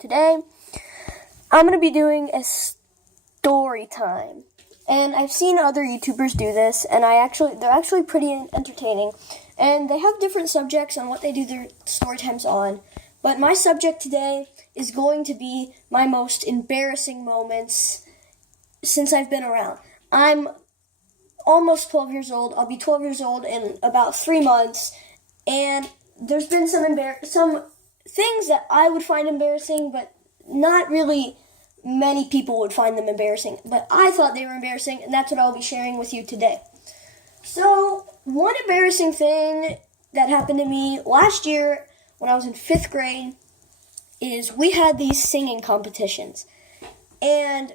Today, I'm going to be doing a story time. And I've seen other YouTubers do this, and they're actually pretty entertaining. And they have different subjects on what they do their story times on. But my subject today is going to be my most embarrassing moments since I've been around. I'm almost 12 years old. I'll be 12 years old in about 3 months. And there's been some things that I would find embarrassing, but not really many people would find them embarrassing. But I thought they were embarrassing, and that's what I'll be sharing with you today. So, one embarrassing thing that happened to me last year when I was in 5th grade is we had these singing competitions. And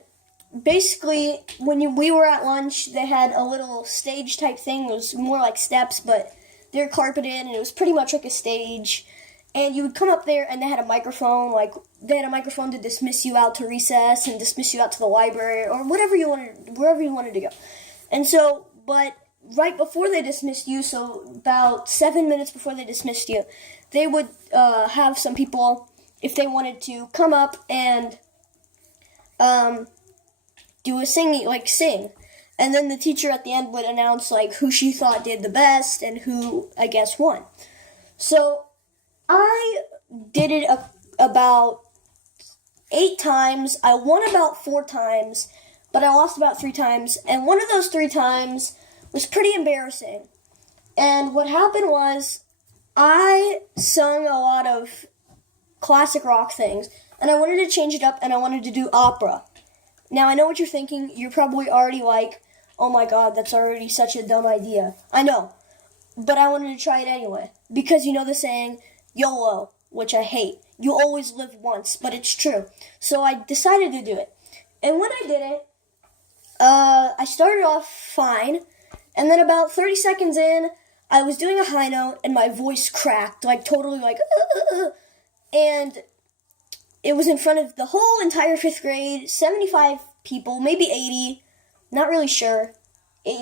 basically, when we were at lunch, they had a little stage type thing. It was more like steps, but they're carpeted, and it was pretty much like a stage. And you would come up there, and they had a microphone. They had a microphone to dismiss you out to recess and dismiss you out to the library or wherever you wanted to go. And so, but right before they dismissed you, so about 7 minutes before they dismissed you, they would have some people, if they wanted to, come up and do a sing. And then the teacher at the end would announce who she thought did the best and who, I guess, won. So I did it about 8 times. I won about 4 times, but I lost about 3 times. And one of those 3 times was pretty embarrassing. And what happened was I sung a lot of classic rock things, and I wanted to change it up, and I wanted to do opera. Now, I know what you're thinking. You're probably already like, oh my god, that's already such a dumb idea. I know, but I wanted to try it anyway. Because you know the saying, YOLO, which I hate. You always live once, but it's true. So I decided to do it. And when I did it, I started off fine. And then about 30 seconds in, I was doing a high note, and my voice cracked, totally and it was in front of the whole entire 5th grade, 75 people, maybe 80, not really sure,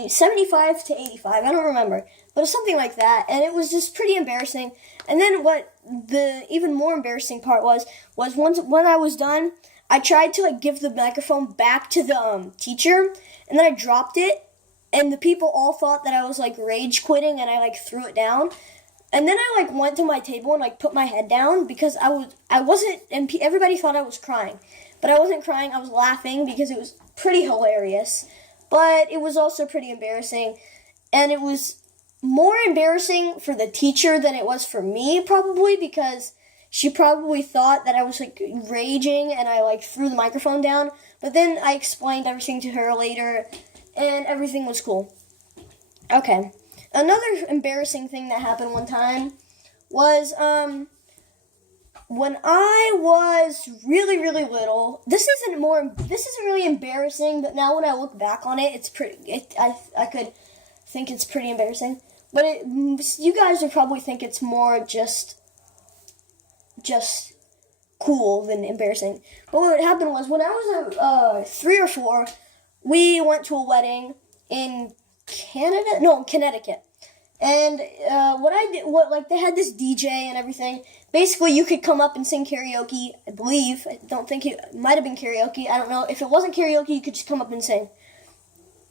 75 to 85, I don't remember, but it was something like that, and it was just pretty embarrassing. And then what the even more embarrassing part was when I was done, I tried to give the microphone back to the teacher, and then I dropped it, and the people all thought that I was rage quitting, and I threw it down. And then I went to my table and put my head down because I wasn't, and everybody thought I was crying. But I wasn't crying, I was laughing because it was pretty hilarious. But it was also pretty embarrassing. And it was more embarrassing for the teacher than it was for me, probably, because she probably thought that I was raging and I threw the microphone down. But then I explained everything to her later, and everything was cool. Okay. Another embarrassing thing that happened one time was when I was really, really little. This isn't really embarrassing, but now when I look back on it, I could think it's pretty embarrassing. But you guys would probably think it's more just cool than embarrassing. But what happened was when I was 3 or 4, we went to a wedding in Connecticut. And they had this DJ and everything. Basically, you could come up and sing karaoke, I believe. I don't think it might have been karaoke. I don't know. If it wasn't karaoke, you could just come up and sing.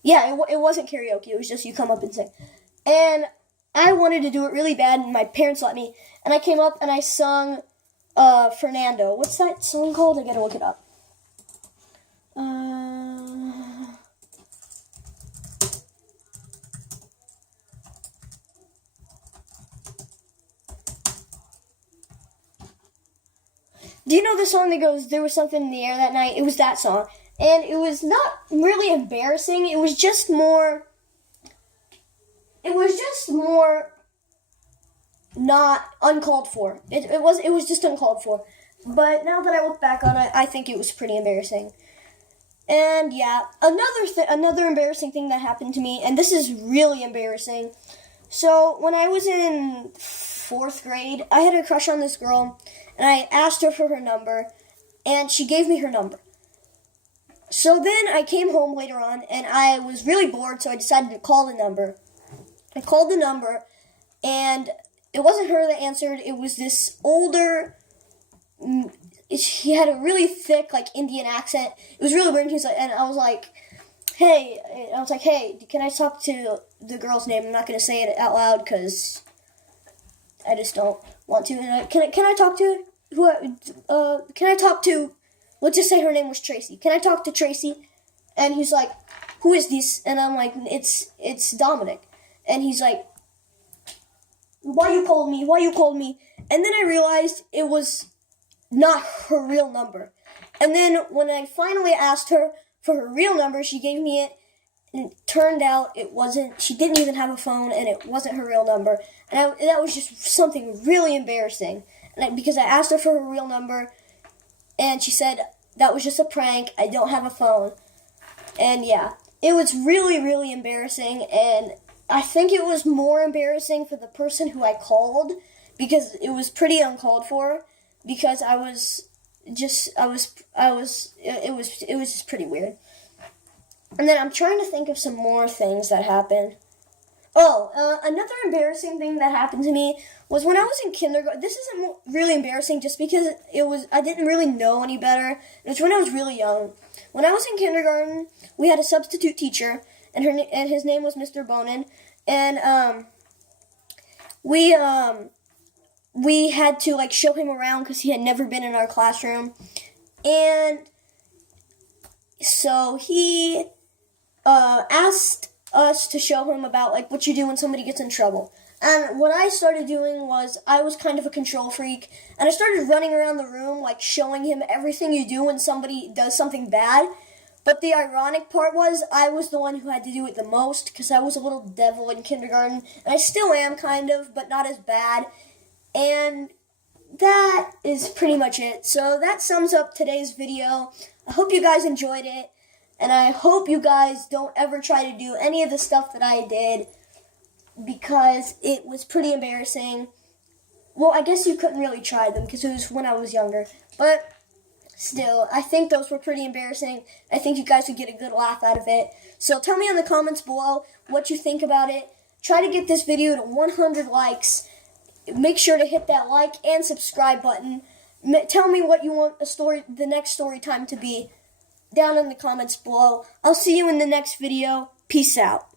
Yeah, it wasn't karaoke. It was just you come up and sing. And I wanted to do it really bad, and my parents let me. And I came up and I sung Fernando. What's that song called? I gotta look it up. Do you know the song that goes, "There was something in the air that night"? It was that song. And it was not really embarrassing. It was just more not uncalled for. It was just uncalled for. But now that I look back on it, I think it was pretty embarrassing. And yeah, another embarrassing thing that happened to me, and this is really embarrassing. So when I was in 4th grade, I had a crush on this girl, and I asked her for her number, and she gave me her number. So then I came home later on, and I was really bored, so I decided to call the number. I called the number, and it wasn't her that answered. It was this older he had a really thick, like, Indian accent. It was really weird. He was like, and I was like, hey, can I talk to the girl's name? I'm not going to say it out loud because I just don't want to. And can I talk to can I talk to, let's just say her name was Tracy. Can I talk to Tracy? And he's like, who is this? And I'm like, it's Dominic. And he's like, why you called me? And then I realized it was not her real number. And then when I finally asked her for her real number, she gave me it, and it turned out it wasn't, she didn't even have a phone, and it wasn't her real number. And that was just something really embarrassing. Because I asked her for her real number, and she said, that was just a prank, I don't have a phone. And yeah, it was really, really embarrassing, and I think it was more embarrassing for the person who I called, because it was pretty uncalled for, because it was just pretty weird. And then I'm trying to think of some more things that happened. Another embarrassing thing that happened to me was when I was in kindergarten. This isn't really embarrassing just because I didn't really know any better. It was when I was really young. When I was in kindergarten, we had a substitute teacher, and his name was Mr. Bonin, and we had to like show him around because he had never been in our classroom, and so he asked us to show him about like what you do when somebody gets in trouble. And what I started doing was I was kind of a control freak, and I started running around the room like showing him everything you do when somebody does something bad. But the ironic part was I was the one who had to do it the most because I was a little devil in kindergarten, and I still am kind of, but not as bad. And that is pretty much it. So that sums up today's video. I hope you guys enjoyed it, and I hope you guys don't ever try to do any of the stuff that I did, because it was pretty embarrassing. Well, I guess you couldn't really try them because it was when I was younger, but still, I think those were pretty embarrassing. I think you guys would get a good laugh out of it. So tell me in the comments below what you think about it. Try to get this video to 100 likes. Make sure to hit that like and subscribe button. Tell me what you want the next story time to be down in the comments below. I'll see you in the next video. Peace out.